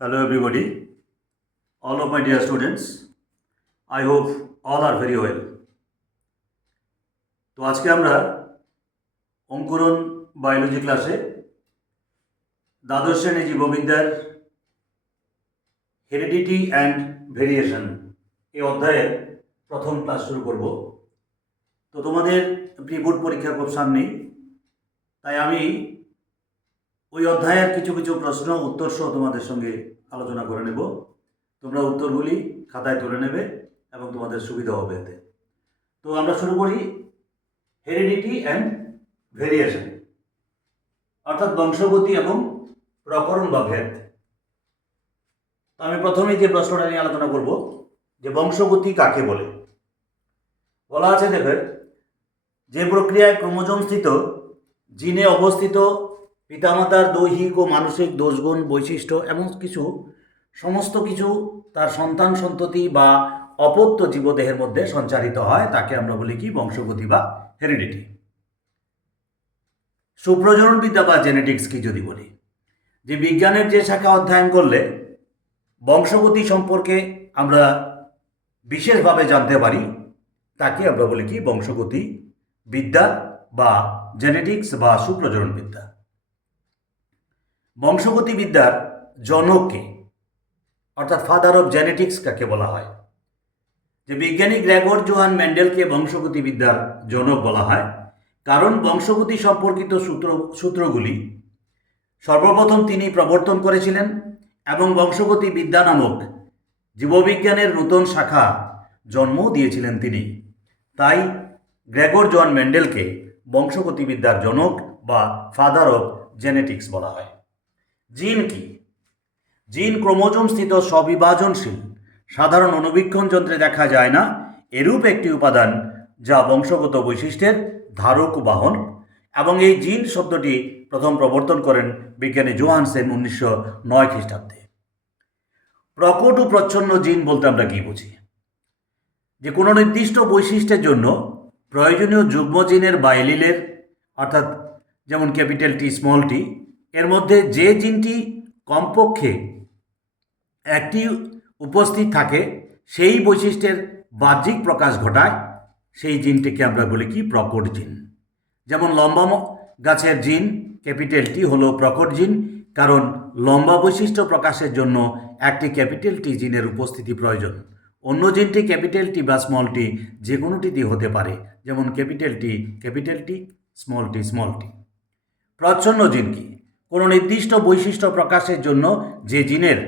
Hello everybody, all of my dear students. I hope all are very well. তো আজকে আমরা অঙ্কুরণ biology ক্লাসে দ্বাদশ শ্রেণী জীববিদ্যার হেরিডিটি অ্যান্ড ভেরিয়েশন এই অধ্যায়ের প্রথম ক্লাস শুরু করব। তো তোমাদের প্রি বোর্ড পরীক্ষা খুব সামনেই, তাই আমি ওই অধ্যায়ের কিছু কিছু প্রশ্ন উত্তর সহ তোমাদের সঙ্গে আলোচনা করে নেব। তোমরা উত্তরগুলি খাতায় তুলে নেবে এবং তোমাদের সুবিধা হবে এতে। তো আমরা শুরু করি হেরিডিটি অ্যান্ড ভেরিয়েশন, অর্থাৎ বংশগতি এবং প্রকরণ বা ভেদ। তো আমি প্রথমেই যে প্রশ্নটা নিয়ে আলোচনা করব যে বংশগতি কাকে বলে। বলা আছে দেখে, যে প্রক্রিয়ায় ক্রোমোজোমস্থিত জিনে অবস্থিত পিতামাতার দৈহিক ও মানসিক দোষগুণ বৈশিষ্ট্য এমন সমস্ত কিছু তার সন্তান সন্ততি বা অপত্য জীবদেহের মধ্যে সঞ্চারিত হয়, তাকে আমরা বলি কি বংশগতি বা হেরিডিটি। সুপ্রজননবিদ্যা বা জেনেটিক্স কি যদি বলি, যে বিজ্ঞানের যে শাখা অধ্যয়ন করলে বংশগতি সম্পর্কে আমরা বিশেষভাবে জানতে পারি, তাকে আমরা বলি কি বংশগতি বিদ্যা বা জেনেটিক্স বা সুপ্রজননবিদ্যা। বংশগতি বিদ্যার জনককে, অর্থাৎ ফাদার অফ জেনেটিক্স কাকে বলা হয়? যে বিজ্ঞানী গ্রেগর জোহান মেন্ডেলকে বংশগতি বিদ্যার জনক বলা হয়, কারণ বংশগতি সম্পর্কিত সূত্রগুলি সর্বপ্রথম তিনি প্রবর্তন করেছিলেন এবং বংশগতি বিদ্যা নামক জীববিজ্ঞানের নূতন শাখা জন্ম দিয়েছিলেন তিনি। তাই গ্রেগর জোহান মেন্ডেলকে বংশগতি বিদ্যার জনক বা ফাদার অফ জেনেটিক্স বলা হয়। জিন কি? জিন ক্রোমোজোম স্থিত স্ববিভাজনশীল, সাধারণ অণুবীক্ষণ যন্ত্রে দেখা যায় না এরূপ একটি উপাদান যা বংশগত বৈশিষ্ট্যের ধারক বাহন, এবং এই জিন শব্দটি প্রথম প্রবর্তন করেন বিজ্ঞানী জোহানসেন 1909 খ্রিস্টাব্দে। প্রকট ও প্রচ্ছন্ন জিন বলতে আমরা কি বুঝি? যে কোনো নির্দিষ্ট বৈশিষ্ট্যের জন্য প্রয়োজনীয় যুগ্ম জিনের বা এলিলের, অর্থাৎ যেমন ক্যাপিটাল টি স্মল টি, এর মধ্যে যে জিনটি কমপক্ষে একটি উপস্থিত থাকে সেই বৈশিষ্ট্যের বাহ্যিক প্রকাশ ঘটায়, সেই জিনটিকে আমরা বলি কি প্রকট জিন। যেমন লম্বা গাছের জিন ক্যাপিটাল টি হলো প্রকট জিন, কারণ লম্বা বৈশিষ্ট্য প্রকাশের জন্য একটি ক্যাপিটাল টি জিনের উপস্থিতি প্রয়োজন। অন্য জিনটি ক্যাপিটাল টি বা স্মল টি যে কোনোটিতে হতে পারে, যেমন ক্যাপিটাল টি, স্মল টি। প্রচ্ছন্ন জিন কি? কোনো নির্দিষ্ট বৈশিষ্ট্য প্রকাশের জন্য যে জিনের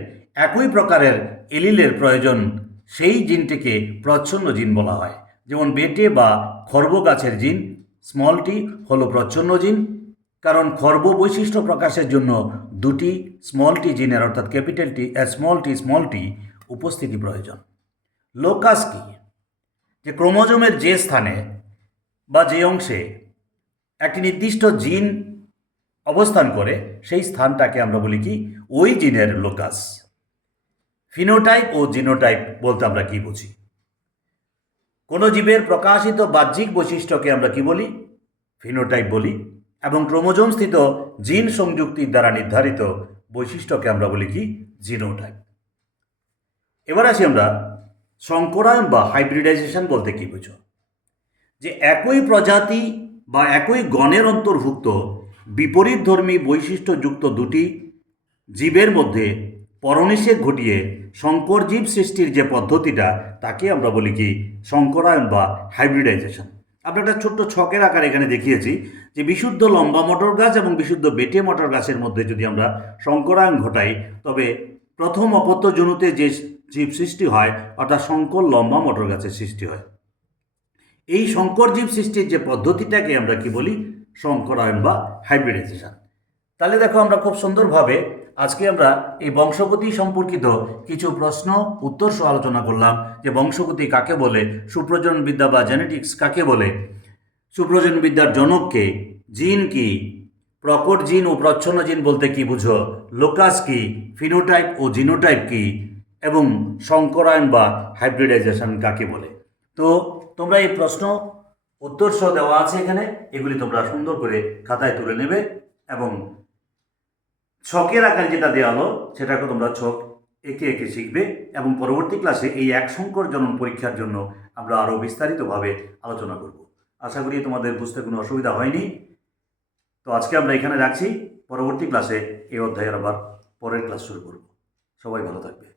একই প্রকারের এলিলের প্রয়োজন, সেই জিনটিকে প্রচ্ছন্ন জিন বলা হয়। যেমন বেটে বা খর্ব গাছের জিন স্মল টি হলো প্রচ্ছন্ন জিন, কারণ খর্ব বৈশিষ্ট্য প্রকাশের জন্য দুটি স্মল টি জিনের, অর্থাৎ ক্যাপিটাল টি স্মল টি উপস্থিতি প্রয়োজন। লোকাস কি? যে ক্রোমোজোমের যে স্থানে বা যে অংশে একটি নির্দিষ্ট জিন অবস্থান করে, সেই স্থানটাকে আমরা বলি কি ওই জিনের লোকাস। ফিনোটাইপ ও জিনোটাইপ বলতে আমরা কি বুঝি? কোনো জীবের প্রকাশিত বাহ্যিক বৈশিষ্ট্যকে আমরা কি বলি? ফিনোটাইপ বলি, এবং ক্রোমোজোম স্থিত জিন সংযুক্তির দ্বারা নির্ধারিত বৈশিষ্ট্যকে আমরা বলি কি জিনোটাইপ। এবার আসি আমরা সংকরায়ন বা হাইব্রিডাইজেশন বলতে কি বুঝো? যে একই প্রজাতি বা একই গণের অন্তর্ভুক্ত বিপরীতধর্মী বৈশিষ্ট্যযুক্ত দুটি জীবের মধ্যে পরনিষেধ ঘটিয়ে সংকর জীব সৃষ্টির যে পদ্ধতিটা, তাকে আমরা বলি কি সংকরায়ন বা হাইব্রিডাইজেশন। আমরা একটা ছোট্ট ছকের আকারে এখানে দেখিয়েছি যে বিশুদ্ধ লম্বা মটর গাছ এবং বিশুদ্ধ বেটে মটর গাছের মধ্যে যদি আমরা সংকরায়ন ঘটাই, তবে প্রথম অপত্য জনুতে যে জীব সৃষ্টি হয়, অর্থাৎ সংকর লম্বা মটর গাছের সৃষ্টি হয়। এই সংকর জীব সৃষ্টির যে পদ্ধতিটাকে আমরা কি বলি সংকরায়ন বা হাইব্রিডাইজেশন। তাহলে দেখো, আমরা খুব সুন্দরভাবে আজকে আমরা এই বংশগতি সম্পর্কিত কিছু প্রশ্ন উত্তর সহ আলোচনা করলাম, যে বংশগতি কাকে বলে, সুপ্রজননবিদ্যা বা জেনেটিক্স কাকে বলে, সুপ্রজননবিদ্যার জনককে, জিন কি, প্রকট জিন ও প্রচ্ছন্ন জিন বলতে কি বুঝো, লোকাস কি, ফিনোটাইপ ও জিনোটাইপ কি, এবং সংকরায়ন বা হাইব্রিডাইজেশন কাকে বলে। তো তোমরা এই প্রশ্ন উত্তর সহ দেওয়া আছে এখানে, এগুলি তোমরা সুন্দর করে খাতায় তুলে নেবে এবং ছকের আকারে যেটা দেওয়া হলো সেটাকে তোমরা ছক এঁকে এঁকে শিখবে এবং পরবর্তী ক্লাসে এই এক সংকর জনন পরীক্ষার জন্য আমরা আরও বিস্তারিতভাবে আলোচনা করব। আশা করি তোমাদের বুঝতে কোনো অসুবিধা হয়নি। তো আজকে আমরা এখানে রাখছি, পরবর্তী ক্লাসে এই অধ্যায়ের আবার পরের ক্লাস শুরু করব। সবাই ভালো থাকবে।